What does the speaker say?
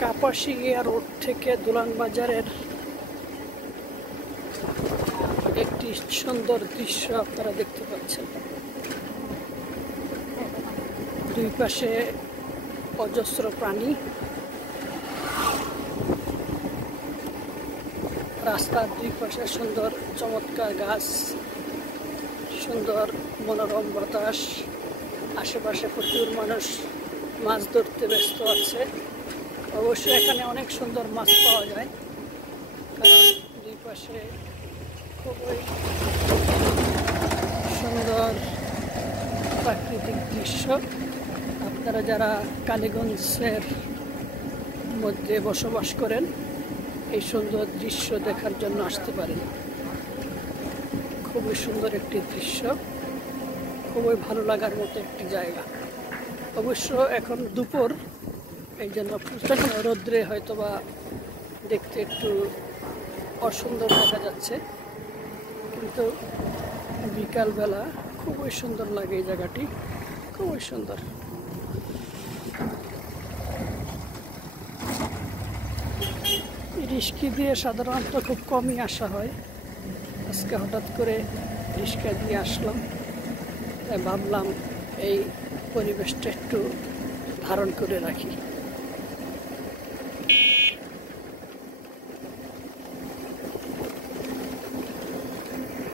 Kapasia road থেকে দোলান বাজারের একটি সুন্দর দৃশ্য আপনারা দেখতে পাচ্ছেন। দুই পাশে অজস্র প্রাণী, রাস্তার দুই পাশে সুন্দর চমৎকার গাছ, সুন্দর মনোরম বাতাস, আশেপাশে প্রচুর মানুষ মাছ ধরতে ব্যস্ত আছে। অবশ্যই এখানে অনেক সুন্দর মাছ পাওয়া যায়, কারণ দুই পাশে খুবই সুন্দর প্রাকৃতিক দৃশ্য। আপনারা যারা কালীগঞ্জের মধ্যে বসবাস করেন, এই সুন্দর দৃশ্য দেখার জন্য আসতে পারেন। খুবই সুন্দর একটি দৃশ্য, খুবই ভালো লাগার মতো একটি জায়গা। অবশ্য এখন দুপুর, এই জন্য রৌদ্রে হয়তোবা দেখতে একটু অসুন্দর দেখা যাচ্ছে, কিন্তু বিকালবেলা খুবই সুন্দর লাগে এই জায়গাটি, খুবই সুন্দর। রিস্কি দিয়ে সাধারণত খুব কমই আসা হয়, আজকে হঠাৎ করে রিস্কা দিয়ে আসলাম, তাই ভাবলাম এই পরিবেশটা একটু ধারণ করে রাখি।